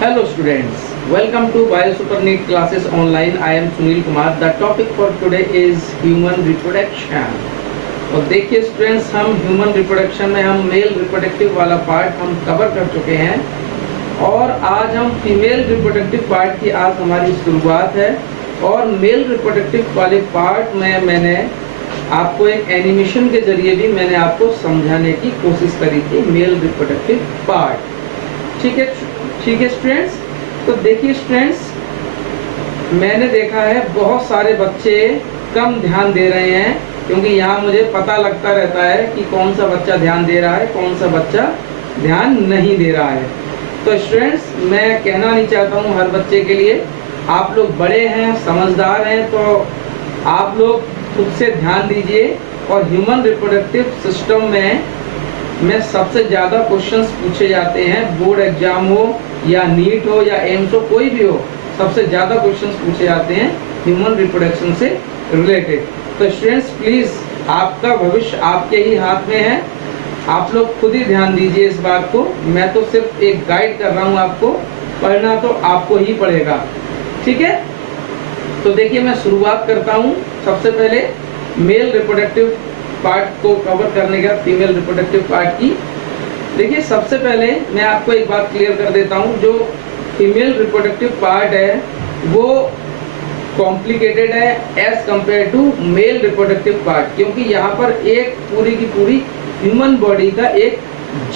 Hello students, welcome to Bio Super Neat classes online. I am Sunil Kumar. The topic for today is human reproduction. और देखिए students, हम human reproduction में हम male reproductive वाला part हम cover कर चुके हैं और आज हम फीमेल रिप्रोडक्टिव पार्ट की आज हमारी शुरुआत है। और मेल रिप्रोडक्टिव वाले पार्ट में मैंने आपको एक एनिमेशन के जरिए भी मैंने आपको समझाने की कोशिश करी थी मेल रिप्रोडक्टिव पार्ट। ठीक है स्टूडेंट्स। तो देखिए स्टूडेंट्स, मैंने देखा है बहुत सारे बच्चे कम ध्यान दे रहे हैं, क्योंकि यहाँ मुझे पता लगता रहता है कि कौन सा बच्चा ध्यान दे रहा है, कौन सा बच्चा ध्यान नहीं दे रहा है। तो स्टूडेंट्स, मैं कहना नहीं चाहता हूँ हर बच्चे के लिए, आप लोग बड़े हैं, समझदार हैं, तो आप लोग खुद से ध्यान दीजिए। और ह्यूमन रिप्रोडक्टिव सिस्टम में सबसे ज़्यादा क्वेश्चंस पूछे जाते हैं, बोर्ड एग्जाम हो या नीट हो या एम्स हो, कोई भी हो, सबसे ज़्यादा क्वेश्चंस पूछे जाते हैं ह्यूमन रिप्रोडक्शन से रिलेटेड। तो स्टूडेंट्स प्लीज़, आपका भविष्य आपके ही हाथ में है, आप लोग खुद ही ध्यान दीजिए इस बात को। मैं तो सिर्फ एक गाइड कर रहा हूँ आपको, पढ़ना तो आपको ही पड़ेगा। ठीक है, तो देखिए मैं शुरुआत करता हूँ। सबसे पहले मेल रिप्रोडक्टिव पार्ट को कवर करने का फीमेल रिप्रोडक्टिव पार्ट की। देखिए सबसे पहले मैं आपको एक बात क्लियर कर देता हूँ, जो फीमेल रिप्रोडक्टिव पार्ट है वो कॉम्प्लिकेटेड है as compare to male reproductive part, क्योंकि यहाँ पर एक पूरी की पूरी ह्यूमन बॉडी का एक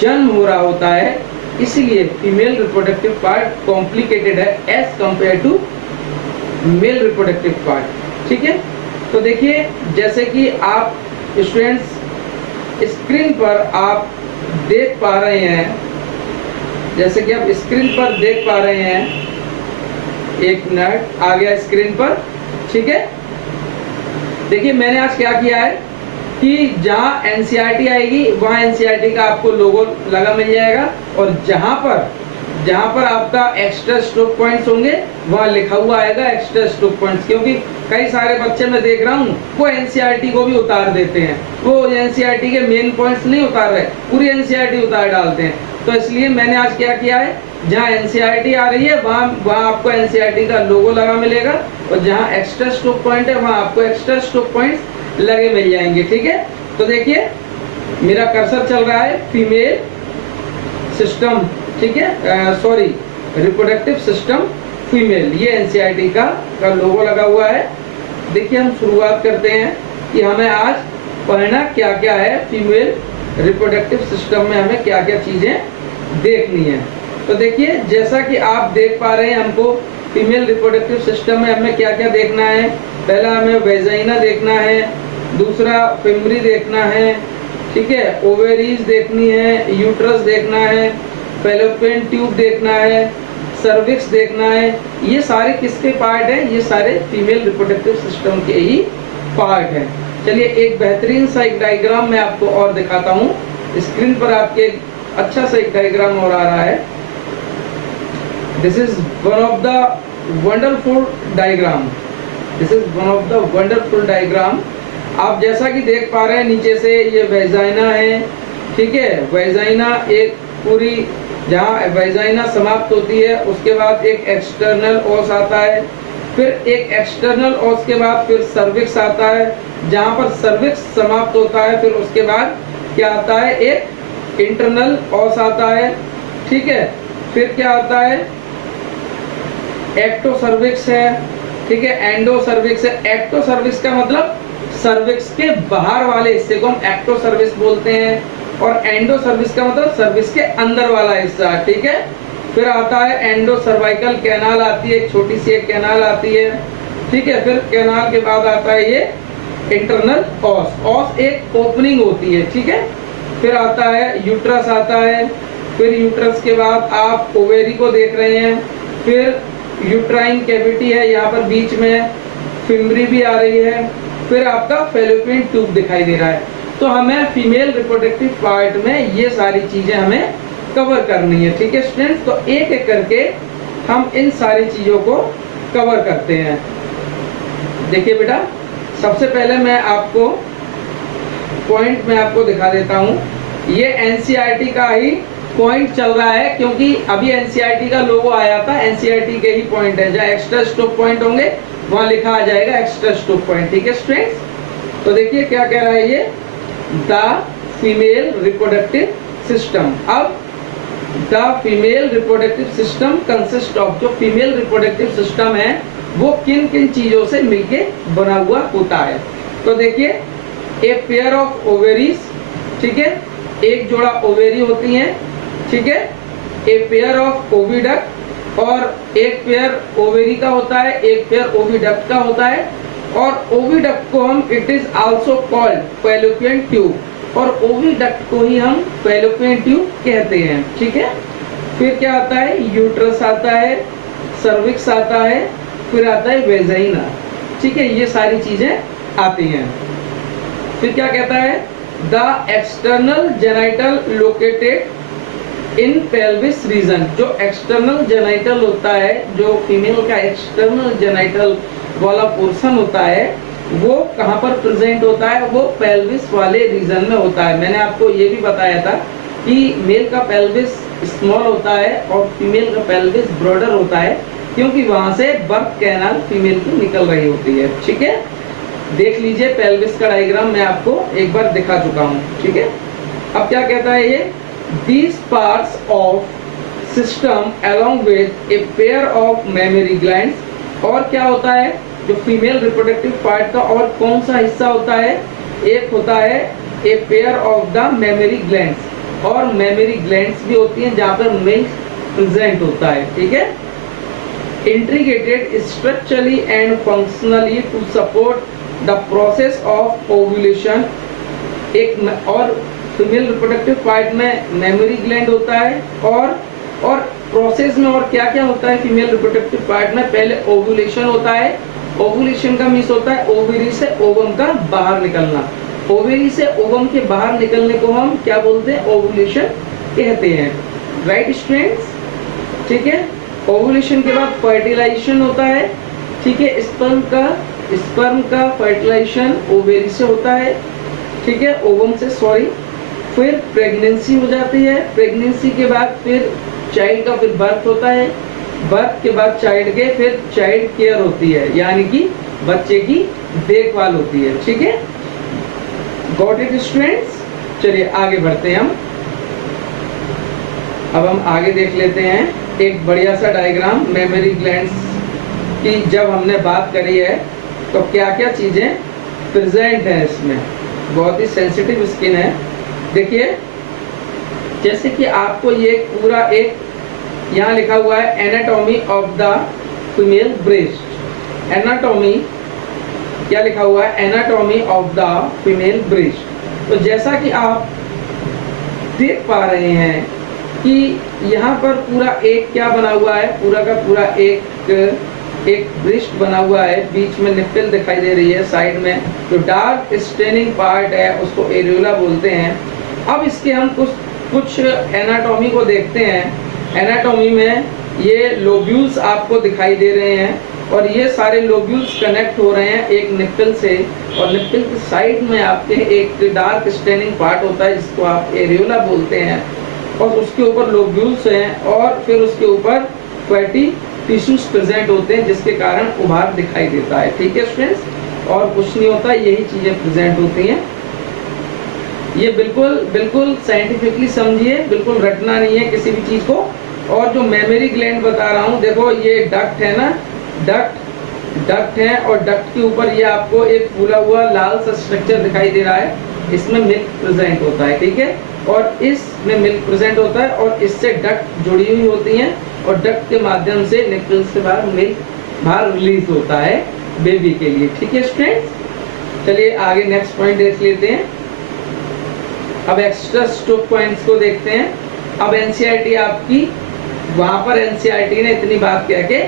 जन्म हो रहा होता है, इसलिए फीमेल रिप्रोडक्टिव पार्ट कॉम्प्लिकेटेड है as compare to male reproductive part. ठीक है, तो देखिए जैसे कि आप स्टूडेंट्स स्क्रीन पर आप देख पा रहे हैं, जैसे कि आप स्क्रीन पर देख पा रहे हैं, एक मिनट आ गया स्क्रीन पर। ठीक है, देखिए मैंने आज क्या किया है कि जहां एनसीईआरटी आएगी वहां एनसीईआरटी का आपको लोगो लगा मिल जाएगा, और जहां पर आपका एक्स्ट्रा स्ट्रोक पॉइंट्स होंगे वहां लिखा हुआ आएगा एक्स्ट्रा स्ट्रोक पॉइंट्स, क्योंकि कई सारे बच्चे मैं देख रहा हूँ वो एनसीईआरटी को भी उतार देते हैं, वो एनसीईआरटी के मेन पॉइंट्स नहीं उतार रहे, पूरी एनसीईआरटी उतार डालते हैं। तो इसलिए मैंने आज क्या किया है, जहाँ एनसीईआरटी आ रही है वहाँ आपको एनसीईआरटी का लोगो लगा मिलेगा, और जहाँ एक्स्ट्रा स्ट्रोक पॉइंट है वहाँ आपको एक्स्ट्रा स्ट्रोक पॉइंट्स लगे मिल जाएंगे। ठीक है, तो देखिए मेरा कर्सर चल रहा है फीमेल सिस्टम, ठीक है, सॉरी रिप्रोडक्टिव सिस्टम फीमेल, ये एनसीईआरटी का लोगो लगा हुआ है। देखिए हम शुरुआत करते हैं कि हमें आज पढ़ना क्या क्या है, फीमेल रिप्रोडक्टिव सिस्टम में हमें क्या क्या चीज़ें देखनी है। तो देखिए जैसा कि आप देख पा रहे हैं, हमको फीमेल रिप्रोडक्टिव सिस्टम में हमें क्या क्या देखना है। पहला हमें वेजाइना देखना है, दूसरा फिमरी देखना है, ठीक है, ओवेरीज देखनी है, यूट्रस देखना है, फैलोपियन ट्यूब देखना है, सर्विक्स देखना है। ये सारे किसके पार्ट हैं, ये सारे फीमेल रिप्रोडक्टिव सिस्टम के ही पार्ट हैं। चलिए एक बेहतरीन सा एक डायग्राम मैं आपको और दिखाता हूँ। स्क्रीन पर आपके अच्छा सा एक डायग्राम और आ रहा है। This is one of the wonderful diagram, this is one of the wonderful diagram. आप जैसा कि देख पा रहे हैं नीचे से ये वेजाइना है, ठीक है, वेजाइना एक पूरी, जहाँ वेजाइना समाप्त होती है उसके बाद एक एक्सटर्नल ओस आता है, फिर एक एक्सटर्नल ओस के बाद फिर सर्विक्स आता है, जहाँ पर सर्विक्स समाप्त होता है फिर उसके बाद क्या आता है, एक इंटरनल ओस आता है, ठीक है, फिर क्या आता है, एक्टो सर्विक्स है, ठीक है, एंडो सर्विक्स है। एक्टो सर्विक्स का मतलब सर्विक्स के बाहर वाले हिस्से को हम एक्टो सर्विक्स बोलते हैं, और एंडो सर्विक्स का मतलब सर्विक्स के अंदर वाला हिस्सा, ठीक है। फिर आता है एंडो सर्वाइकल कैनाल आती है, एक छोटी सी एक कैनाल आती है, ठीक है। फिर कैनाल के बाद आता है ये इंटरनल ऑस, ऑस एक ओपनिंग होती है, ठीक है। फिर आता है यूट्रस आता है, फिर यूट्रस के बाद आप ओवेरी को देख रहे हैं, फिर यूट्राइन कैविटी है यहाँ पर बीच में, फिमरी भी आ रही है, फिर आपका फैलोपियन ट्यूब दिखाई दे रहा है। तो हमें फीमेल रिप्रोडक्टिव पार्ट में ये सारी चीजें हमें कवर करनी है, ठीक है स्टूडेंट्स। तो एक एक करके हम इन सारी चीजों को कवर करते हैं। देखिए बेटा, सबसे पहले मैं आपको पॉइंट में आपको दिखा देता हूँ, ये एनसीईआरटी का ही पॉइंट चल रहा है, क्योंकि अभी एनसीईआरटी का लोगो आया था, एनसीईआरटी के ही पॉइंट है, जहाँ एक्स्ट्रा स्टॉप पॉइंट होंगे वहां लिखा आ जाएगा एक्स्ट्रा स्टॉप पॉइंट। ठीक है स्टूडेंट्स, तो देखिए क्या कह रहा है ये, द फीमेल रिप्रोडक्टिव सिस्टम। अब the female reproductive system consist of, जो फीमेल रिप्रोडक्टिव सिस्टम है वो किन किन चीजों से मिलके बना हुआ होता है। तो देखिए, ए पेयर ऑफ ओवेरीज, ठीक है, एक जोड़ा ओवेरी होती है, ठीक है, ए पेयर ऑफ ओविडक्ट, और एक पेयर ओवेरी का होता है, एक पेयर ओविडक्ट का होता है, और ओविडक्ट को हम, it is also called fallopian tube, और ओविडक्ट को ही हम फैलोपियन ट्यूब कहते हैं। ठीक है, फिर क्या आता है, यूट्रस आता है, सर्विक्स आता है, फिर आता है वेजाइना। ठीक है, ये सारी चीजें आती हैं। फिर क्या कहता है, the external genital located in pelvis region, जो एक्सटर्नल जेनाइटल होता है, जो फीमेल का एक्सटर्नल जेनाइटल वाला पोर्शन होता है, वो कहाँ पर प्रेजेंट होता है, वो पेल्विस वाले रीजन में होता है। मैंने आपको ये भी बताया था कि मेल का पेल्विस स्मॉल होता है और फीमेल का पेल्विस ब्रॉडर होता है, क्योंकि वहां से बर्थ कैनाल फीमेल की निकल रही होती है। ठीक है, देख लीजिए पेल्विस का डायग्राम मैं आपको एक बार दिखा चुका हूँ। ठीक है, अब क्या कहता है ये, these parts of system along with a pair of mammary glands, और क्या होता है, जो फीमेल रिप्रोडक्टिव पार्ट का और कौन सा हिस्सा होता है, एक होता है a pair of the mammary glands, और मेमोरी ग्लैंड्स भी होती हैं जहाँ पर मिल्क प्रेजेंट होता है। ठीक है, integrated structurally and functionally to support the process of ovulation. एक और फीमेल रिप्रोडक्टिव पार्ट में मेमोरी ग्लैंड होता है, और प्रोसेस में और क्या क्या होता है फीमेल रिप्रोडक्टिव पार्ट में, पहले ओव्यूलेशन होता है। ओव्यूलेशन का मीन्स होता है ओवरी से ओवम का बाहर निकलना। ओवरी से ओवम के बाहर निकलने को हम क्या बोलते हैं, ओव्यूलेशन कहते हैं। राइट स्टूडेंट्स, ठीक है, ओव्यूलेशन के बाद फर्टिलाइजेशन होता है। ठीक है, स्पर्म का फर्टिलाइजेशन ओवेरी से होता है, ठीक है, ओवम से, सॉरी। फिर प्रेगनेंसी हो जाती है, प्रेगनेंसी के बाद फिर चाइल्ड का फिर बर्थ होता है, बर्थ के बाद चाइल्ड के फिर चाइल्ड केयर होती है, यानी कि बच्चे की देखभाल होती है। ठीक है, गॉट इट स्टूडेंट्स। चलिए आगे बढ़ते हैं हम। अब हम आगे देख लेते हैं एक बढ़िया सा डायग्राम मेमोरी ग्लैंड्स की। जब हमने बात करी है तो क्या क्या चीजें प्रेजेंट है इसमें, बहुत ही सेंसिटिव स्किन है। देखिए, जैसे कि आपको ये पूरा एक यहाँ लिखा हुआ है anatomy of the female breast. Anatomy क्या लिखा हुआ है, anatomy of the female breast. तो जैसा कि आप देख पा रहे हैं कि यहाँ पर पूरा एक क्या बना हुआ है, पूरा का पूरा एक ब्रेस्ट बना हुआ है, बीच में निप्पल दिखाई दे रही है, साइड में जो डार्क स्टेनिंग पार्ट है उसको एरियोला बोलते हैं। अब इसके हम कुछ एनाटॉमी को देखते हैं। एनाटॉमी में ये लोब्यूल्स आपको दिखाई दे रहे हैं, और ये सारे लोब्यूल्स कनेक्ट हो रहे हैं एक निप्पल से, और निप्पल के साइड में आपके एक डार्क स्टेनिंग पार्ट होता है जिसको आप एरियोला बोलते हैं, और उसके ऊपर लोब्यूल्स हैं, और फिर उसके ऊपर फैटी टिश्यूज प्रेजेंट होते हैं जिसके कारण उभार दिखाई देता है। ठीक है स्टूडेंट्स, और कुछ नहीं होता, यही चीजें प्रेजेंट होती हैं। ये बिल्कुल साइंटिफिकली समझिए, बिल्कुल रटना नहीं है किसी भी चीज को। और जो मेमोरी ग्लैंड बता रहा हूँ, देखो ये डक्ट है ना, डक्ट है, और डक्ट के ऊपर ये आपको एक फूला हुआ लाल सा स्ट्रक्चर दिखाई दे रहा है, इसमें मिल्क प्रेजेंट होता है। ठीक है, और इसमें मिल्क प्रेजेंट होता है, और इससे डक्ट जुड़ी हुई होती हैं, और डक्ट के माध्यम से निप्पल से बाहर मिल्क बाहर रिलीज होता है बेबी के लिए। ठीक है स्टूडेंट्स, चलिए आगे नेक्स्ट पॉइंट देख लेते हैं। अब एक्स्ट्रा स्टॉप पॉइंट्स को देखते हैं। अब एनसीईआरटी आपकी, वहां पर एनसीईआरटी ने इतनी बात कह के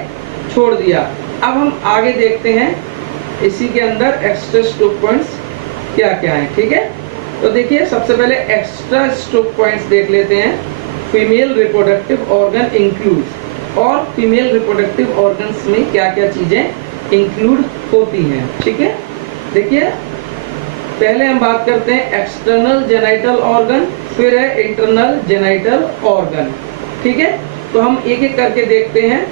छोड़ दिया। अब हम आगे देखते हैं इसी के अंदर एक्स्ट्रा स्टॉप पॉइंट्स क्या क्या है। ठीक है, तो देखिए सबसे पहले एक्स्ट्रा स्टॉप पॉइंट्स देख लेते हैं। फीमेल रिप्रोडक्टिव ऑर्गन इंक्लूड्स, और फीमेल रिप्रोडक्टिव ऑर्गन्स में क्या क्या चीजें इंक्लूड होती हैं। ठीक है, देखिए पहले हम बात करते हैं एक्सटर्नल जेनाइटल ऑर्गन, फिर है इंटरनल जेनाइटल ऑर्गन। ठीक है, तो हम एक एक करके देखते हैं।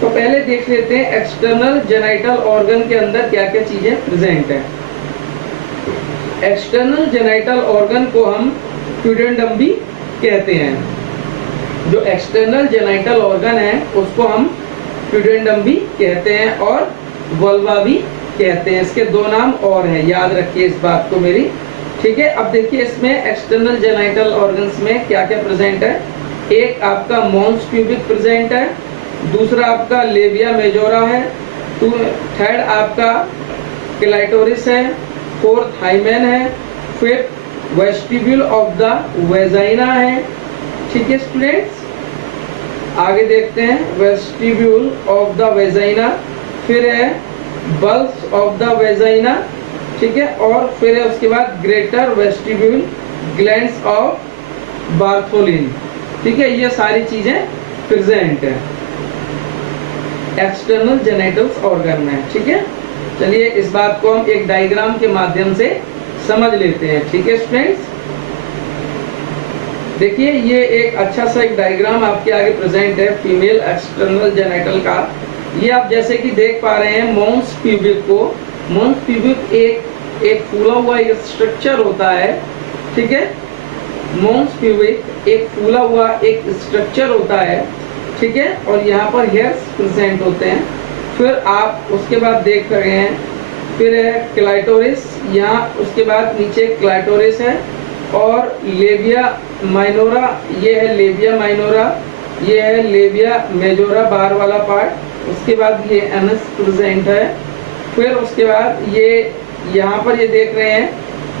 तो पहले देख लेते हैं एक्सटर्नल जेनाइटल ऑर्गन के अंदर क्या क्या चीजें प्रेजेंट है। एक्सटर्नल जेनाइटल ऑर्गन को हम प्यूडेंडम भी कहते हैं। जो एक्सटर्नल जेनाइटल ऑर्गन है उसको हम प्यूडेंडम भी कहते हैं और वल्वा भी कहते हैं। इसके दो नाम और हैं, याद रखिए इस बात को मेरी। ठीक है, अब देखिए इसमें एक्सटर्नल जेनाइटल ऑर्गन्स में क्या क्या प्रेजेंट है। एक आपका मॉन्स प्यूबिक प्रेजेंट है, दूसरा आपका लेबिया मेजोरा है, थर्ड आपका क्लाइटोरिस है, फोर्थ हाइमेन है, fifth vestibule of the vagina है। ठीक है स्टूडेंट्स, आगे देखते हैं वेस्टिब्यूल ऑफ द वेजाइना, फिर है बल्ब्स ऑफ द वेजाइना। ठीक है, और फिर है उसके बाद greater vestibule glands of Bartholin. ठीक है, ये सारी चीजें प्रेजेंट है एक्सटर्नल जेनाइटल्स ऑर्गन में। ठीक है, चलिए इस बात को हम एक डायग्राम के माध्यम से समझ लेते हैं। ठीक है स्टूडेंट्स, देखिए ये एक अच्छा सा एक डायग्राम आपके आगे प्रेजेंट है फीमेल एक्सटर्नल जेनाइटल का। ये आप जैसे कि देख पा रहे हैं मॉन्स प्यूबिक को। मॉन्स प्यूबिक एक फूला हुआ एक स्ट्रक्चर होता है। ठीक है, मॉन्स प्यूबिक एक फूला हुआ एक स्ट्रक्चर होता है। ठीक है, और यहाँ पर हेयर्स प्रेजेंट होते हैं। फिर आप उसके बाद देख रहे हैं, फिर है क्लाइटोरिस, यहाँ उसके बाद नीचे क्लाइटोरिस है और लेबिया माइनोरा, ये है लेबिया माइनोरा, ये है लेबिया मेजोरा बाहर वाला पार्ट। उसके बाद ये एनस प्रेजेंट है। फिर उसके बाद ये यहाँ पर ये देख रहे हैं,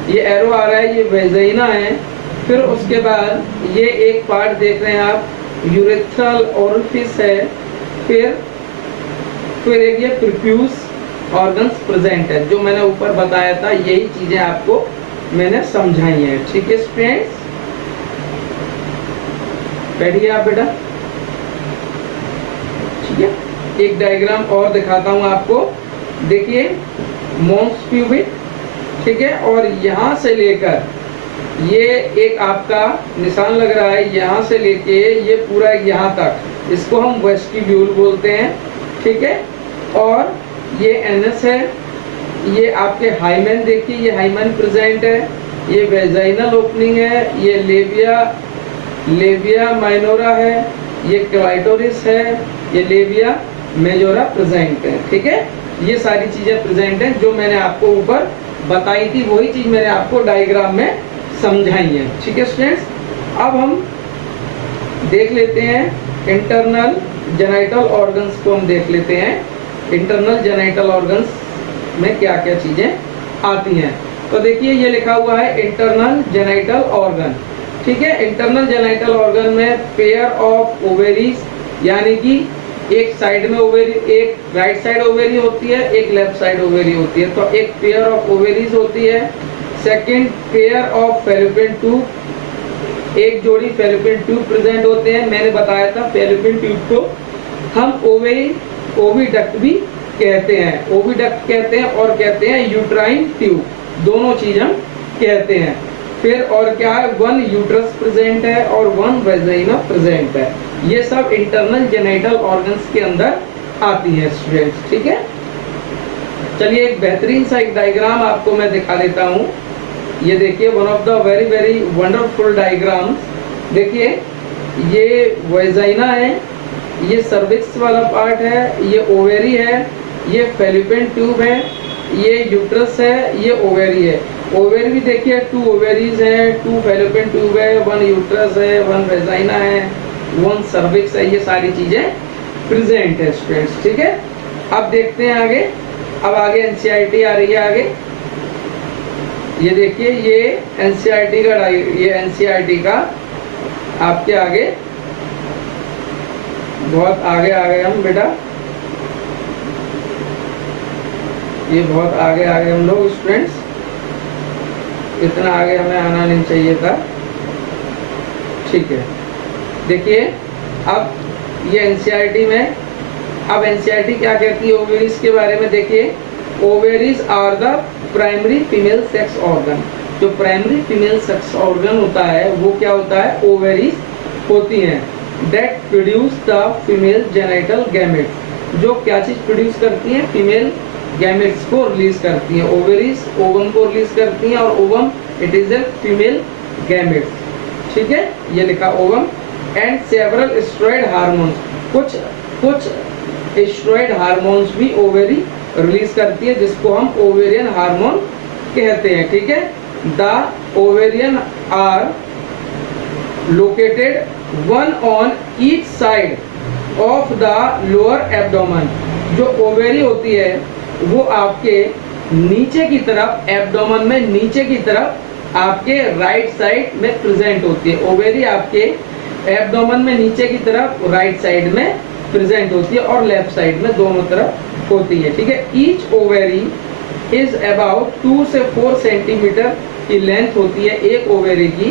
ये एरो आ रहा है, ये वेजाइना है। फिर उसके बाद ये एक पार्ट देख रहे हैं आप, यूरेथ्रल ओरिफिस है। फिर एक ये प्रीफ्यूज ऑर्गन्स प्रेजेंट है। जो मैंने ऊपर बताया था यही चीजें आपको मैंने समझाई हैं। ठीक है स्टूडेंट्स, बैठिए आप बेटा। ठीक है, एक डायग्राम और दिखाता हूं आपको। देखिए मॉन्स प्यूबिक, ठीक है, और यहाँ से लेकर ये एक आपका निशान लग रहा है, यहाँ से लेके ये पूरा यहाँ तक, इसको हम वेस्टिब्यूल बोलते हैं। ठीक है, और ये एनस है, ये आपके हाइमेन देखिए, ये हाइमेन प्रेजेंट है, ये वेजाइनल ओपनिंग है, ये लेबिया माइनोरा है, ये क्लाइटोरिस है, ये लेबिया मेजोरा प्रेजेंट है। ठीक है, ये सारी चीजें प्रेजेंट हैं जो मैंने आपको ऊपर बताई थी, वही चीज मैंने आपको डायग्राम में समझाई है। ठीक है स्टूडेंट्स, अब हम देख लेते हैं इंटरनल जेनाइटल ऑर्गन्स को। हम देख लेते हैं इंटरनल जेनाइटल ऑर्गन्स में क्या क्या चीजें आती हैं। तो देखिए ये लिखा हुआ है इंटरनल जेनाइटल ऑर्गन। ठीक है, इंटरनल जेनाइटल ऑर्गन में पेयर ऑफ ओवेरीज, यानी कि एक साइड में ओवेरी, एक राइट साइड ओवेरी होती है, एक लेफ्ट साइड ओवेरी होती है। तो एक पेयर ऑफ ओवेरीज होती है। Second pair of fallopian tube, एक जोड़ी फैलोपियन ट्यूब प्रेजेंट होते हैं। मैंने बताया था फैलोपियन ट्यूब को हम ओविडक्ट भी कहते हैं, ओविडक्ट कहते हैं और कहते हैं यूट्राइन ट्यूब, दोनों चीज हम कहते हैं। फिर और क्या है, वन यूट्रस प्रेजेंट है और वन वेजाइना प्रेजेंट है। ये सब इंटरनल जेनाइटल ऑर्गन्स के अंदर आती है स्टूडेंट्स। ठीक है, चलिए एक बेहतरीन सा एक डायग्राम आपको मैं दिखा देता हूँ। ये देखिए one of the very very wonderful diagram. देखिए ये वेजाइना है, ये सर्विक्स वाला पार्ट है, ये ओवेरी है, ये फैलोपियन ट्यूब है, ये यूट्रस है, ये ओवेरी है। ओवेरी भी देखिए 2 ओवेरीज है, 2 फैलोपियन ट्यूब है, 1 यूट्रस है, 1 वेजाइना है, 1 सर्विक्स है। ये सारी चीजें प्रेजेंट है स्टूडेंट्स। ठीक है, अब देखते हैं आगे। अब आगे एनसीईआरटी आ रही है आगे। ये देखिए ये एनसीईआरटी का ये एनसीईआरटी का आपके आगे, बहुत आगे आ गए हम बेटा, ये बहुत आगे आ गए हम लोग स्टूडेंट्स, इतना आगे हमें आना नहीं चाहिए था। ठीक है, देखिए अब ये एनसीईआरटी में, अब एनसीईआरटी क्या कहती है ओवेरीज के बारे में। देखिए ovaries are the primary female sex organ. जो प्राइमरी फीमेल सेक्स ऑर्गन होता है वो क्या होता है, ओवेरीज होती हैं, that produce the female genital gametes, जो क्या चीज प्रोड्यूस करती हैं, फीमेल गैमेट्स को रिलीज करती हैं, ओवेरीज ओवम को रिलीज करती हैं, और ovum it is a female gametes, ठीक है, ये लिखा ovum, and several steroid hormones, कुछ स्टेरॉइड हार्मोन्स भी ओवेरी रिलीज करती है, जिसको हम ओवेरियन हार्मोन कहते हैं, ठीक है। The ovarian are located one on each side of the lower abdomen, जो ओवेरी होती है वो आपके नीचे की तरफ, एब्डोमेन में नीचे की तरफ आपके राइट साइड में प्रेजेंट होती है, ओवेरी आपके एब्डोमेन में नीचे की तरफ राइट साइड में प्रेजेंट होती है और लेफ्ट साइड में दोनों तरफ होती है, ठीक है। ईच ओवेरी इज अबाउट 2 से 4 सेंटीमीटर की लेंथ होती है एक ओवेरी की,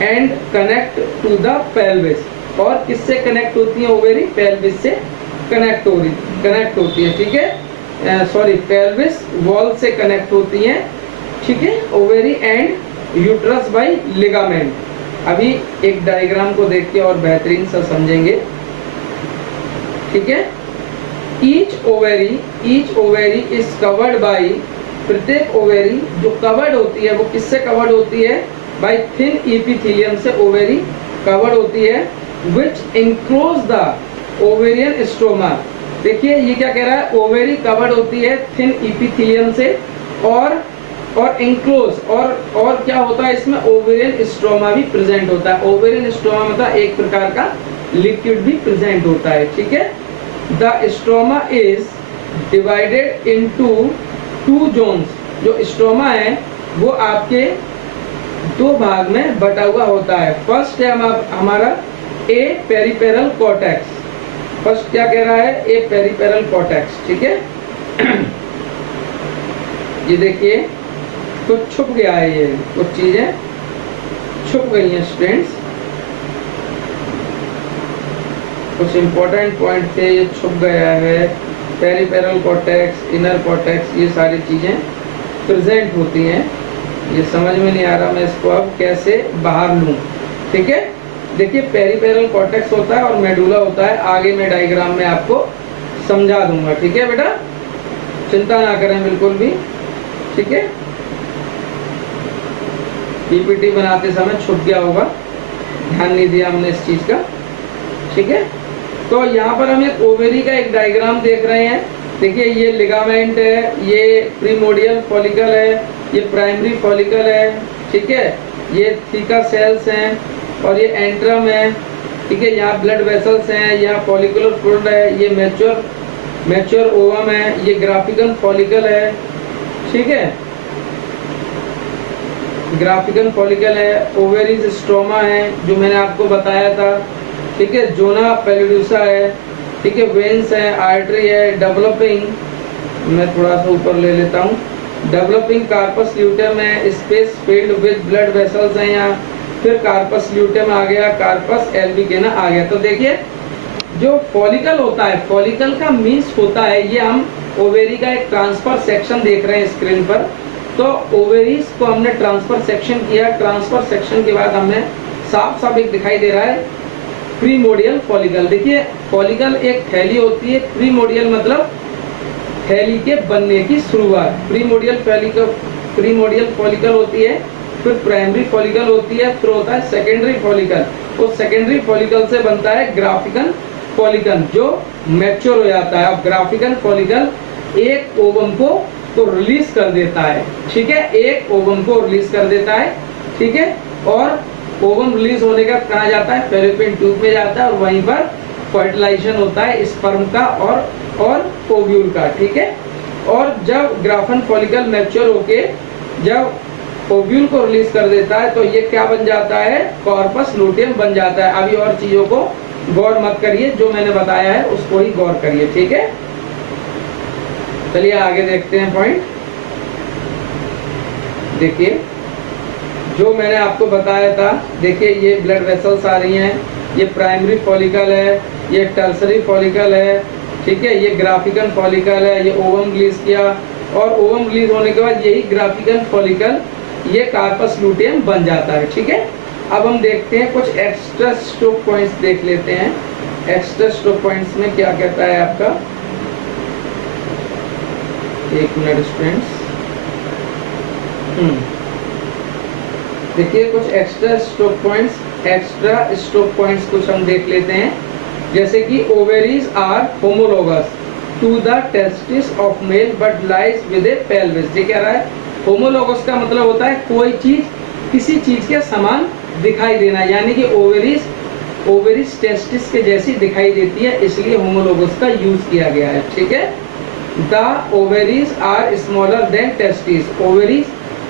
and connect to the pelvis, और किससे कनेक्ट होती है ओवेरी, पेल्विस से कनेक्ट होती है, ठीक है, सॉरी पेल्विस वॉल से कनेक्ट होती है, ठीक है, ovary and uterus by ligament. अभी एक डायग्राम को देख के और बेहतरीन सा समझेंगे, ठीक है। Each ovary is covered by, प्रत्येक ओवेरी जो कवर्ड होती है वो किससे कवर्ड होती है, बाय थिन इपिथेलियम से ओवेरी कवर्ड होती है, विच इंक्लोज द ओवेरियन स्ट्रोमा। देखिए ये क्या कह रहा है, ओवेरी कवर्ड होती है थिन इपिथेलियम से, और इंक्लोज, और क्या होता है इसमें, ओवेरियन स्ट्रोमा भी प्रेजेंट होता है। ओवेरियन स्ट्रोमा मतलब एक प्रकार का लिक्विड भी प्रेजेंट होता है, ठीक है। The stroma is divided into 2 zones, जो स्ट्रोमा है वो आपके 2 भाग में बटा हुआ होता है। फर्स्ट है हमारा ए पेरिफेरल कॉर्टेक्स, फर्स्ट क्या कह रहा है, ए पेरिफेरल कॉर्टेक्स, ठीक है। ये देखिए तो छुप गया है, ये कुछ चीजें छुप गई हैं स्टूडेंट्स, कुछ इंपॉर्टेंट पॉइंट थे ये छुप गया है। पेरिफेरल कॉर्टेक्स, इनर कॉर्टेक्स, ये सारी चीजें प्रेजेंट होती हैं, ये समझ में नहीं आ रहा मैं इसको अब कैसे बाहर लूं, ठीक है। देखिए पेरिफेरल कॉर्टेक्स होता है और मेडुला होता है, आगे मैं डायग्राम में आपको समझा दूंगा, ठीक है बेटा, चिंता ना करें बिल्कुल भी, ठीक है। पीपीटी बनाते समय छुप गया होगा, ध्यान नहीं दिया हमने इस चीज का, ठीक है। तो यहाँ पर हम एक ओवेरी का एक डायग्राम देख रहे हैं, देखिए ये लिगामेंट है, ये प्रीमोडियल फॉलिकल है, ये प्राइमरी फॉलिकल है, ठीक है, ये थीका सेल्स हैं, और ये एंट्रम है, ठीक है, यहाँ ब्लड वेसल्स हैं, यहाँ फॉलिकुलर फ्लूइड है, ये मैच्योर ओवम है, ये ग्राफिकल फॉलिकल है, ठीक है, ग्राफिकल फॉलिकल है, ओवेरीज स्ट्रोमा है जो मैंने आपको बताया था, ठीक है, जोना पेलिडोसा है, ठीक है, वेन्स है, आर्टरी है, डेवलपिंग, मैं थोड़ा सा ऊपर ले लेता हूँ, डेवलपिंग कार्पस ल्यूटेम है, space field with blood vessels हैं यहाँ, फिर कार्पस ल्यूटेम आ गया, कार्पस एल्बिगेना आ गया। तो देखिए जो फॉलिकल होता है, फॉलिकल का मीन्स होता है, ये हम ओवेरी का एक ट्रांसफर सेक्शन देख रहे हैं स्क्रीन पर, तो ओवेरीज को हमने ट्रांसफर सेक्शन किया, ट्रांसफर सेक्शन के बाद हमने साफ साफ एक दिखाई दे रहा है प्रीमोडियल फॉलिकल। देखिए फॉलिकल एक थैली होती है, प्रीमोडियल मतलब थैली के बनने की शुरुआत, प्रीमोडियल फॉलिकल होती है, फिर प्राइमरी फॉलिकल होती है, फिर होता है सेकेंडरी फॉलिकल, और सेकेंडरी फॉलिकल से बनता है ग्राफिकल फॉलिकल जो मैच्योर हो जाता है। अब ग्राफिकल फॉलिकल एक ओवम को रिलीज कर देता है, ठीक है, एक ओवम को रिलीज कर देता है, ठीक है, और ओवम रिलीज होने का कहा जाता है फेलोपियन ट्यूब में जाता है, और वहीं पर फर्टिलाइजेशन होता है स्पर्म का और ओव्यूल का, ठीक है। और जब ग्राफन फॉलिकल मैच्योर होके जब ओव्यूल को रिलीज कर देता है तो ये क्या बन जाता है, कॉर्पस लूटियम बन जाता है। अभी और चीजों को गौर मत करिए, जो मैंने बताया है उसको ही गौर करिए, ठीक है। चलिए आगे देखते हैं पॉइंट। देखिए जो मैंने आपको बताया था, देखिए ये ब्लड वेसल्स आ रही हैं, ये प्राइमरी फॉलिकल है, ये टर्सरी फॉलिकल है, ठीक है, ये ग्राफिकल फॉलिकल है, ये ओवम रिलीज किया, और ओवम रिलीज होने के बाद यही ग्राफिकल फॉलिकल ये कार्पस लूटियम बन जाता है। ठीक है, अब हम देखते हैं कुछ एक्स्ट्रा स्ट्रोक पॉइंट्स देख लेते हैं। एक्स्ट्रा स्ट्रोक पॉइंट्स में क्या कहता है आपका, एक मिनट स्टूडेंट्स, देखिए कुछ एक्स्ट्रा स्ट्रोक पॉइंट्स कुछ हम देख लेते हैं। जैसे कि ovaries are homologous to the testis of male but lies with a pelvis. ये कह रहा है होमोलोगस का मतलब होता है कोई चीज किसी चीज के समान दिखाई देना, यानी कि ओवेरीज टेस्टिस के जैसी दिखाई देती है, इसलिए होमोलोगस का यूज किया गया है। ठीक है, the ovaries are smaller than testis. Ovaries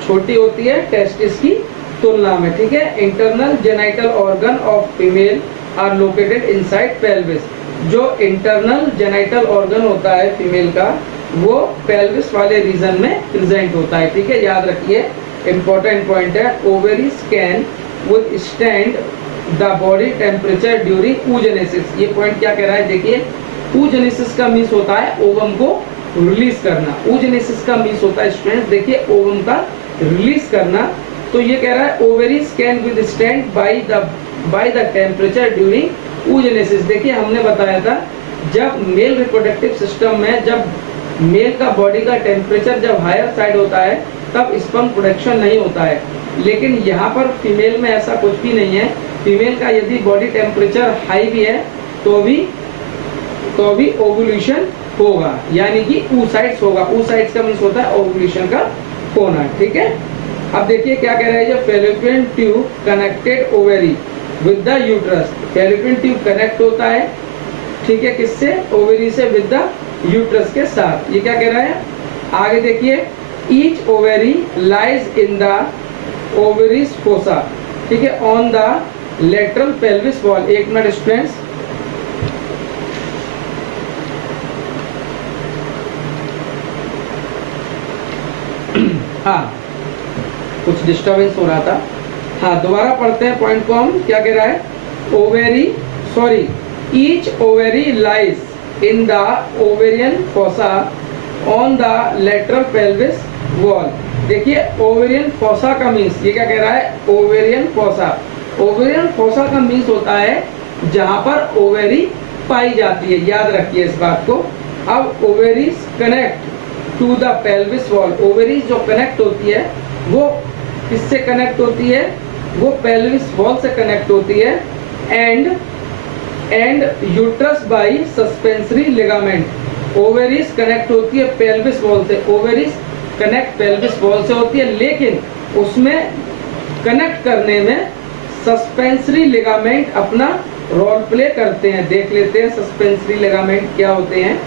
छोटी होती है टेस्टिस की तुलना में। ठीक है, internal genital organ of female are located inside pelvis. जो इंटरनल जेनाइटल ऑर्गन होता है फीमेल का, वो पेल्विस वाले रीजन में प्रेजेंट होता है। ठीक है, याद रखिए, इंपॉर्टेंट पॉइंट है। Ovaries can withstand the body temperature during oogenesis। ये पॉइंट क्या कह रहा है, देखिए oogenesis का मीन्स होता है ओवम को रिलीज करना। oogenesis का मीन्स होता है स्टूडेंट्स, देखिए ओवम का रिलीज करना। तो ये कह रहा है ovaries can withstand by the temperature during oogenesis। देखिए हमने बताया था जब मेल रिप्रोडक्टिव सिस्टम में जब मेल का बॉडी का टेम्परेचर जब हायर साइड होता है तब स्पर्म प्रोडक्शन नहीं होता है, लेकिन यहाँ पर फीमेल में ऐसा कुछ भी नहीं है। फीमेल का यदि बॉडी टेम्परेचर हाई भी है तो भी ओवुलेशन होगा, यानी कि oocytes होगा। oocytes का मीन्स होता है ओवुलेशन का होना। ठीक है, अब देखिए क्या कह रहा है, जो fallopian tube connected ovary with the uterus. Fallopian tube connect होता है, ठीक है, किससे, ओवेरी से, विद द यूट्रस के साथ। ये क्या कह रहा है, आगे देखिए, each ovary lies in the ovaries fossa. ठीक है, on the lateral pelvis wall. एक मिनट स्टूडेंट्स, हाँ कुछ डिस्टरबेंस हो रहा था। हाँ दोबारा पढ़ते हैं पॉइंट को हम। क्या कह रहा है, each ovary lies in the ovarian fossa on the lateral pelvis wall. देखिए ओवेरियन फोसा का मीन्स, ये क्या कह रहा है, ओवेरियन फोसा का मीन्स होता है जहां पर ओवेरी पाई जाती है। याद रखिए इस बात को। अब ovaries connect to the pelvis wall. Ovaries जो कनेक्ट होती है वो किससे कनेक्ट होती है, वो पेल्विस वॉल से कनेक्ट होती है। And uterus by suspensory ligament. Ovaries connect होती है पेल्विस वॉल से, ओवेरीज कनेक्ट पेल्विस वॉल से होती है, लेकिन उसमें कनेक्ट करने में सस्पेंसरी लिगामेंट अपना रोल प्ले करते हैं। देख लेते हैं सस्पेंसरी लिगामेंट क्या होते हैं।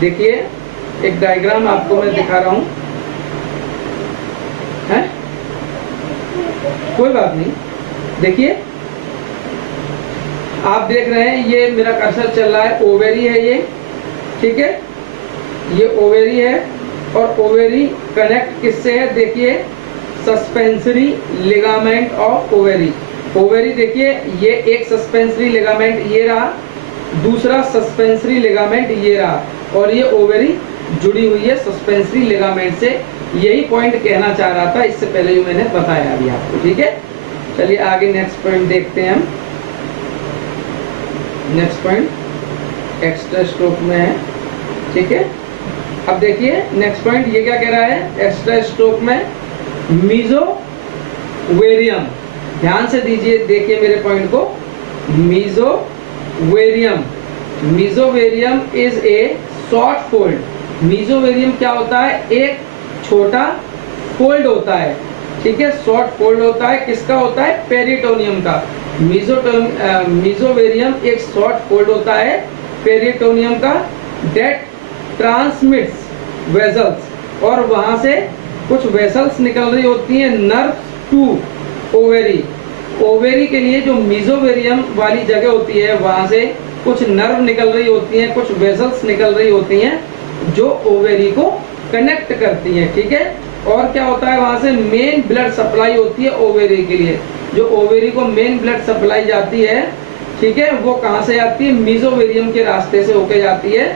देखिए एक डायग्राम आपको मैं दिखा रहा हूं, है कोई बात नहीं। देखिए आप देख रहे हैं, ये मेरा कर्सर चल रहा है, ओवेरी है ये, ठीक है, ये ओवेरी है और ओवेरी कनेक्ट किससे है, देखिए suspensory ligament of ovary. Ovary देखिए ये एक सस्पेंसरी लिगामेंट ये रहा, दूसरा सस्पेंसरी लिगामेंट ये रहा, और ये ओवेरी जुड़ी हुई है सस्पेंसरी लिगामेंट से। यही पॉइंट कहना चाह रहा था, इससे पहले ही मैंने बताया अभी आपको। ठीक है, चलिए आगे नेक्स्ट पॉइंट देखते हैं हम। नेक्स्ट पॉइंट एक्स्ट्रा स्ट्रोक में है, ठीक है। अब देखिए नेक्स्ट पॉइंट ये क्या कह रहा है, एक्स्ट्रा स्ट्रोक में मीजोवेरियम। ध्यान से दीजिए, देखिए मेरे पॉइंट को। मीजोवेरियम इज ए शॉर्ट फोल्ड। मीजोवेरियम क्या होता है, एक छोटा फोल्ड होता है, ठीक है, शॉर्ट फोल्ड होता है। किसका होता है, पेरिटोनियम का। मीजोवेरियम एक शॉर्ट फोल्ड होता है पेरिटोनियम का, डेट ट्रांसमिट्स वेसल्स, और वहां से कुछ वेसल्स निकल रही होती हैं नर्व टू ओवेरी। ओवेरी के लिए जो मीजोवेरियम वाली जगह होती है वहां से कुछ नर्व निकल रही होती हैं, कुछ वेसल्स निकल रही होती हैं जो ओवेरी को कनेक्ट करती हैं, ठीक है। और क्या होता है, वहां से मेन ब्लड सप्लाई होती है ओवेरी के लिए। जो ओवेरी को मेन ब्लड सप्लाई जाती है, ठीक है, वो कहां से आती है, मीजोवेरियम के रास्ते से होके जाती है,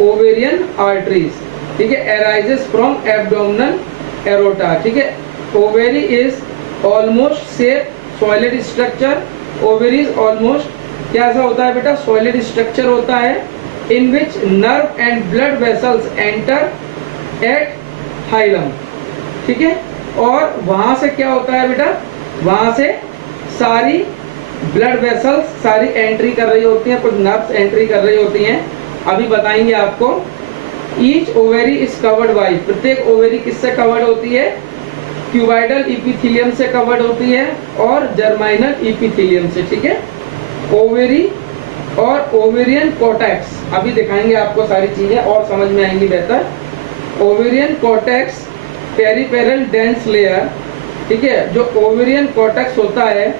ओवेरियन आर्टरीज, ठीक है, अराइजेस फ्रॉम एब्डोमिनल एरोटा, ठीक है। Ovary is almost safe solid structure. Ovary is almost कैसा होता है बेटा, सॉलिड स्ट्रक्चर होता है, in which nerve and blood vessels enter at hilum, ठीक है। और वहां से क्या होता है बेटा, वहां से सारी ब्लड वेसल्स सारी एंट्री कर रही होती हैं, कुछ नर्व्स एंट्री कर रही होती हैं, अभी बताएंगे आपको। Each ovary is covered by, प्रत्येक ओवेरी किससे कवर्ड होती है, क्यूबाइडल इपिथेलियम से कवर्ड होती है और जर्माइनल इपिथेलियम से, ठीक है। ओवेरी और ओवेरियन कॉर्टेक्स, अभी दिखाएंगे आपको सारी चीजें और समझ में आएंगी बेहतर। Ovarian cortex peripheral dense layer, ठीक है। जो ओवेरियन कॉर्टेक्स होता है,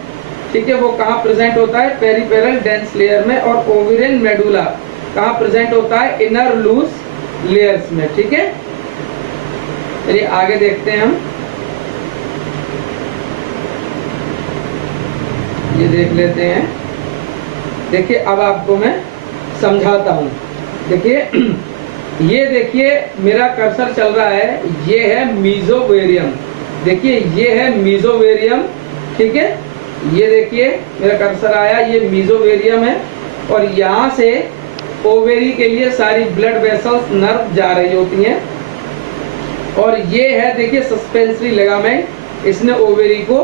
ठीक है, वो कहाँ प्रेजेंट होता है, पेरिफेरल डेंस लेयर में। और ओवेरियन मेडुला कहाँ प्रेजेंट होता है, इनर लूज लेयर्स में, ठीक है। चलिए आगे देखते हैं हम, ये देख लेते हैं। देखिए अब आपको मैं समझाता हूँ। देखिए ये देखिए मेरा कर्सर चल रहा है, ये है मीजोवेरियम, देखिए ये है मीजोवेरियम, ठीक है। ये देखिए मेरा कर्सर आया, ये मीजोवेरियम है और यहाँ से ओवेरी के लिए सारी ब्लड वेसल्स नर्व जा रही होती हैं। और ये है देखिए सस्पेंसरी लिगामेंट, इसने ओवेरी को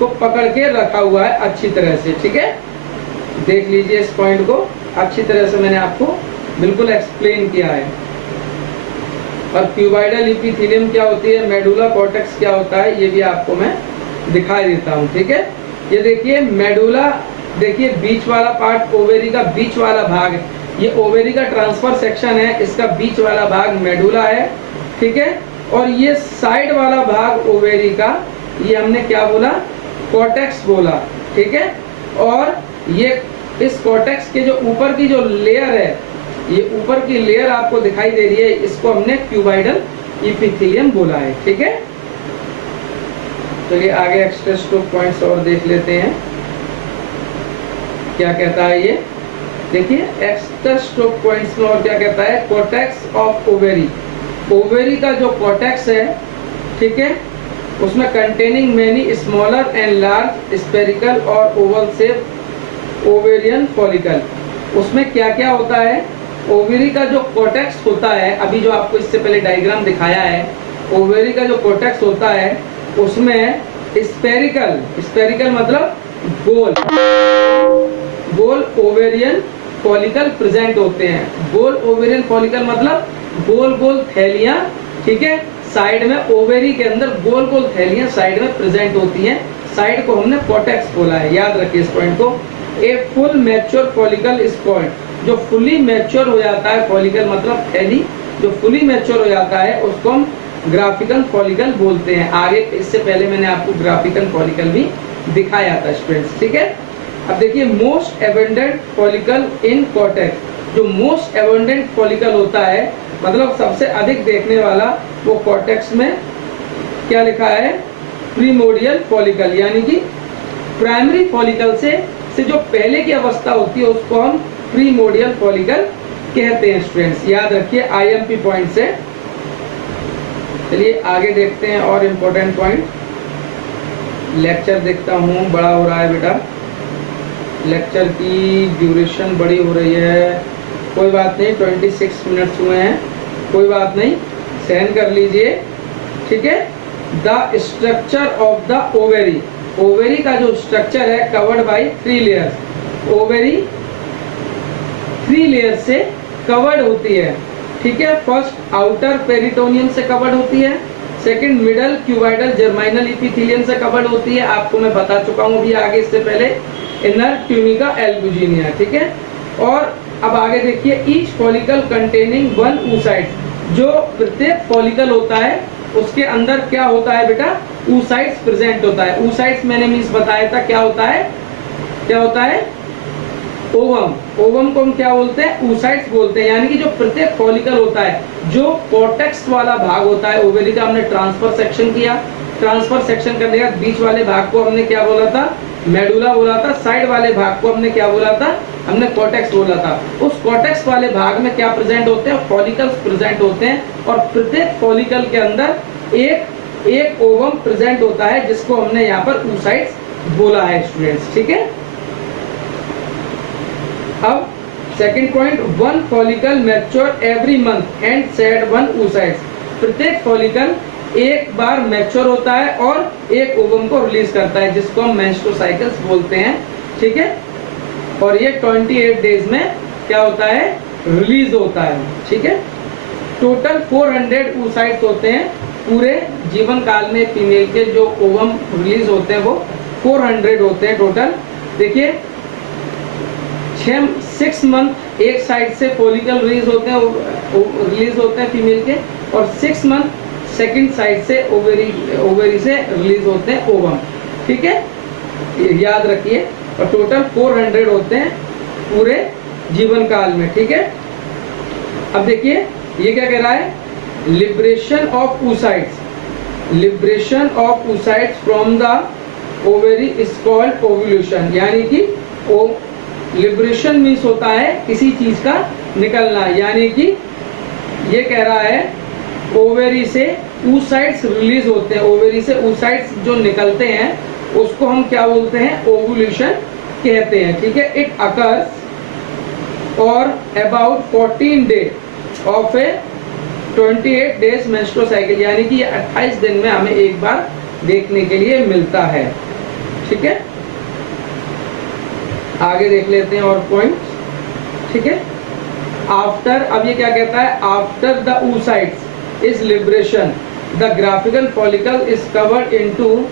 पकड़ के रखा हुआ है अच्छी तरह से, ठीक है। देख लीजिए इस पॉइंट को, अच्छी तरह से मैंने आपको बिल्कुल एक्सप्लेन किया है। और क्यूबाइडल इपिथेलियम क्या होती है, मेडुला कॉर्टेक्स क्या होता है, ये भी आपको मैं दिखाई देता हूँ, ठीक है। ये देखिए मेडुला, देखिए बीच वाला पार्ट ओवेरी का बीच वाला भाग, ये ओवेरी का ट्रांसफर सेक्शन है, इसका बीच वाला भाग मेडुला है, ठीक है। और ये साइड वाला भाग ओवेरी का, ये हमने क्या बोला, कॉर्टेक्स बोला, ठीक है। और ये इस कॉर्टेक्स के जो ऊपर की जो लेयर है, ये ऊपर की लेयर आपको दिखाई दे रही है, इसको हमने क्यूबाइडल इपिथेलियम बोला है, ठीक है। चलिए आगे एक्स्ट्रा स्टोक पॉइंट्स और देख लेते हैं क्या कहता है ये। देखिए एक्स्ट्रा स्टोक पॉइंट्स में और क्या कहता है, कॉर्टेक्स ऑफ ओवेरी, ओवेरी का जो कॉर्टेक्स है, ठीक है, उसमें containing many smaller and large spherical और ओवल शेप ओवेरियन फॉलिकल। उसमें क्या क्या होता है, ओवेरी का जो कॉर्टेक्स होता है, अभी जो आपको इससे पहले डायग्राम दिखाया है, ओवेरी का जो कॉर्टेक्स होता है उसमें स्पेरिकल, स्पेरिकल मतलब गोल, गोल ओवेरियन फॉलिकल प्रेजेंट होते हैं। गोल ओवेरियन फॉलिकल मतलब गोल गोल थैलियां, ठीक है, साइड में ओवेरी के अंदर गोल गोल थैलियां साइड में प्रेजेंट होती हैं। साइड को हमने कॉर्टेक्स बोला है, याद रखिए इस पॉइंट को। A full mature follicle is called, जो फुली मैच्योर हो जाता है फॉलिकल मतलब थैली, जो फुली मैच्योर हो जाता है उसको हम ग्राफिकल फॉलिकल बोलते हैं। आगे इससे पहले मैंने आपको ग्राफिकल फॉलिकल भी दिखाया था स्टूडेंट्स, ठीक है। अब देखिए मोस्ट एबंडेंट फॉलिकल इन कॉर्टेक्स, जो मोस्ट एबंडेंट फॉलिकल होता है मतलब सबसे अधिक देखने वाला, वो कॉर्टेक्स में क्या लिखा है, प्रीमोडियल फॉलिकल, यानी कि प्राइमरी फॉलिकल से जो पहले की अवस्था होती है उसको हम प्रीमोडियल फॉलिकल कहते हैं स्टूडेंट्स, याद रखिए आईएमपी पॉइंट से। चलिए आगे देखते हैं और इम्पोर्टेंट पॉइंट। लेक्चर देखता हूँ बड़ा हो रहा है बेटा, लेक्चर की ड्यूरेशन बड़ी हो रही है, कोई बात नहीं, 26 मिनट्स हुए हैं, कोई बात नहीं, सहन कर लीजिए, ठीक है। The structure of the ovary, ovary का जो स्ट्रक्चर है covered by 3 layers, ovary 3 layer से कवर्ड होती है, ठीक है। फर्स्ट आउटर पेरिटोनियम से कवर्ड होती है, सेकंड मिडल क्यूबाइडल जर्माइनल इपिथेलियम से कवर्ड होती है, आपको मैं बता चुका हूँ अभी आगे इससे पहले, इनर ट्यूनिका एल्बुजिनिया, ठीक है। और अब आगे देखिए, ईच फॉलिकल कंटेनिंग 1 oocyte, जो प्रत्येक फॉलिकल होता है उसके अंदर क्या होता है बेटा, oocytes प्रेजेंट होता है। oocytes मैंने मीन्स बताया था क्या होता है, क्या होता है, ओवम, ओवम को हम क्या बोलते हैं, oocytes बोलते हैं। यानी कि जो प्रत्येक फॉलिकल होता है, जो कॉर्टेक्स वाला भाग होता है ओवेरी का, हमने ट्रांसफर सेक्शन किया, ट्रांसफर सेक्शन करने के बाद बीच वाले भाग को हमने क्या बोला था, मेडुला बोला था, साइड वाले भाग को हमने क्या बोला था, हमने कॉर्टेक्स बोला था। उस कॉर्टेक्स वाले भाग में क्या प्रेजेंट होते हैं, फॉलिकल्स प्रेजेंट होते हैं, और प्रत्येक फॉलिकल के अंदर एक एक ओवम प्रेजेंट होता है जिसको हमने यहाँ पर oocytes बोला है स्टूडेंट्स, ठीक है। अब second point, one follicle mature every month and said one oocytes। प्रत्येक फॉलिकल एक बार मैच्योर होता है और एक ओवम को रिलीज करता है जिसको हम मेंस्ट्रुसाइकल्स बोलते हैं, ठीक है। और ये 28 डेज में क्या होता है, रिलीज होता है, ठीक है। टोटल 400 oocytes होते हैं पूरे जीवन काल में। फीमेल के जो ओवम रिलीज होते हैं वो 400 होते हैं टोटल। देखिए 6 मंथ एक साइड से फॉलिकल रिलीज होते हैं फीमेल के, और 6 मंथ सेकंड साइड से ओवरी से रिलीज होते हैं ओवम, ठीक है, याद रखिए। और टोटल 400 होते हैं पूरे जीवन काल में, ठीक है। अब देखिए ये क्या कह रहा है, liberation of oocytes, liberation of oocytes from the ovary is called ovulation. यानी कि लिबरेशन मीन्स होता है किसी चीज का निकलना, यानी कि ये कह रहा है ओवेरी से oocytes रिलीज होते हैं, ओवेरी से oocytes जो निकलते हैं उसको हम क्या बोलते हैं, ओव्यूलेशन कहते हैं, ठीक है। इट अकर्स और about 14 day of A 28 days menstrual cycle, यानी कि 28 दिन में हमें एक बार देखने के लिए मिलता है, ठीक है। आगे देख लेते हैं और पॉइंट, ठीक है। आफ्टर, अब ये क्या कहता है, after the oocytes is liberation the graphical follicle is covered into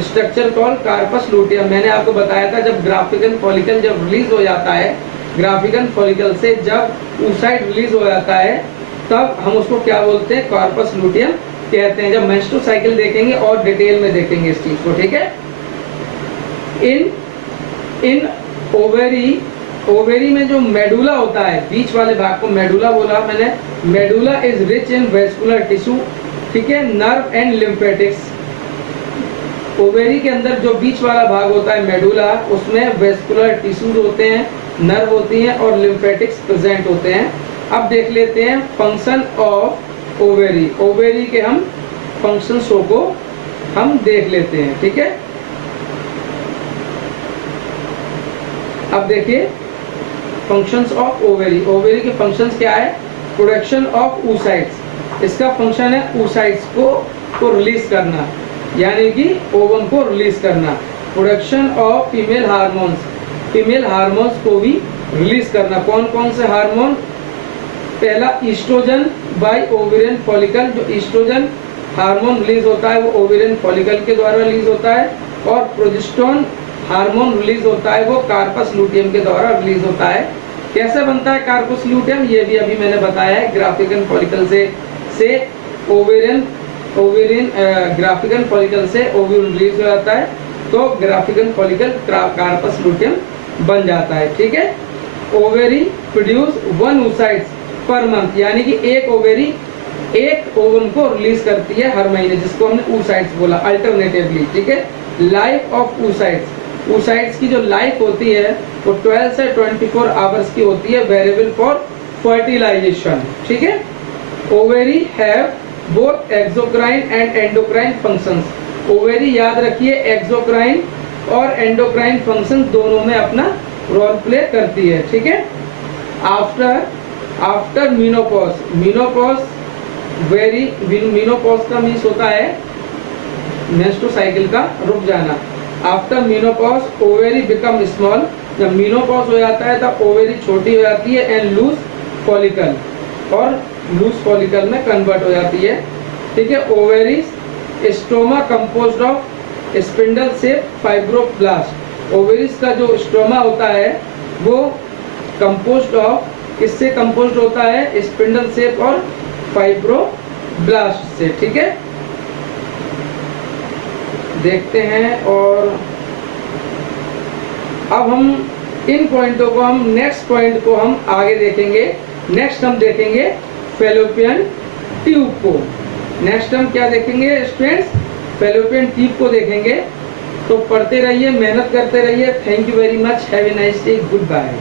structure called corpus luteum. मैंने आपको बताया था जब ग्राफिकल फॉलिकल जब रिलीज हो जाता है, ग्राफिकल फॉलिकल से जब oocyte रिलीज हो जाता है तब हम उसको क्या बोलते हैं, कार्पस लूटियम कहते हैं। जब मेंस्ट्रुअल साइकिल देखेंगे और डिटेल में देखेंगे इस चीज को, ठीक है। इन ओवेरी में जो मेडुला होता है, बीच वाले भाग को मेडुला बोला मैंने, medulla is rich in vascular tissue, ठीक है, नर्व एंड लिम्फेटिक्स। ओवेरी के अंदर जो बीच वाला भाग होता है मेडुला, उसमें वेस्कुलर टिश्यूज होते हैं, नर्व होती हैं और लिम्फेटिक्स प्रेजेंट होते हैं। अब देख लेते हैं फंक्शन ऑफ ओवेरी। ओवेरी के हम फंक्शंस को हम देख लेते हैं, ठीक है। अब देखिए फंक्शंस ऑफ ओवेरी। ओवेरी के फंक्शंस क्या है, प्रोडक्शन ऑफ oocytes, इसका फंक्शन है oocytes को रिलीज करना, यानी कि ओवम को रिलीज करना। Production of female hormones, female hormones को भी रिलीज करना। कौन कौन से हार्मोन, पहला ईस्ट्रोजन बाय ओवेरियन फॉलिकल, जो ईस्ट्रोजन हार्मोन रिलीज होता है वो ओवेरियन फॉलिकल के द्वारा रिलीज होता है, और प्रोजेस्टेरोन हार्मोन रिलीज होता है वो कार्पस लूटियम के द्वारा रिलीज होता है। कैसे बनता है कार्पस लूटियम, ये भी अभी मैंने बताया है, ग्राफिकल फॉलिकल से ओवेरियन ग्राफिकल फॉलिकल से ओव्यूल रिलीज हो जाता है, तो ग्राफिकल फॉलिकल कार्पस लूटियम बन जाता है, ठीक है। Ovary produce 1 oocytes per month, यानी कि एक ओवेरी एक ओवम को रिलीज करती है हर महीने, जिसको हमने oocytes बोला अल्टरनेटिवली, ठीक है। लाइफ ऑफ oocytes की जो लाइफ होती है वो 12 से 24 आवर्स की होती है, वेरिएबल फॉर फर्टिलाइजेशन, ठीक है। Ovary have both exocrine and endocrine functions. Ovary याद रखिए एक्सोक्राइन और एंडोक्राइन फंक्शंस दोनों में अपना रोल प्ले करती है, ठीक है। आफ्टर मीनोपॉज मीनोपॉज का मीन्स होता है मेंस्ट्रुअल साइकिल का रुक जाना। After menopause ovary become small, जब मीनोपॉज हो जाता है तब ओवेरी छोटी हो जाती है, एंड लूज फॉलिकल, और लूज फॉलिकल में कन्वर्ट हो जाती है, ठीक है। Ovaries stoma composed of spindle shape fibroblast. Ovaries का जो स्टोमा होता है वो कंपोज्ड ऑफ, किससे कंपोज्ड होता है, स्पिंडल शेप और फाइब्रोब्लास्ट से, ठीक है। देखते हैं, और अब हम इन पॉइंटों को हम नेक्स्ट पॉइंट को हम आगे देखेंगे। नेक्स्ट हम देखेंगे फैलोपियन ट्यूब को। नेक्स्ट हम क्या देखेंगे स्टूडेंट्स, फैलोपियन ट्यूब को देखेंगे। तो पढ़ते रहिए, मेहनत करते रहिए। Thank you very much, have a nice day, good bye.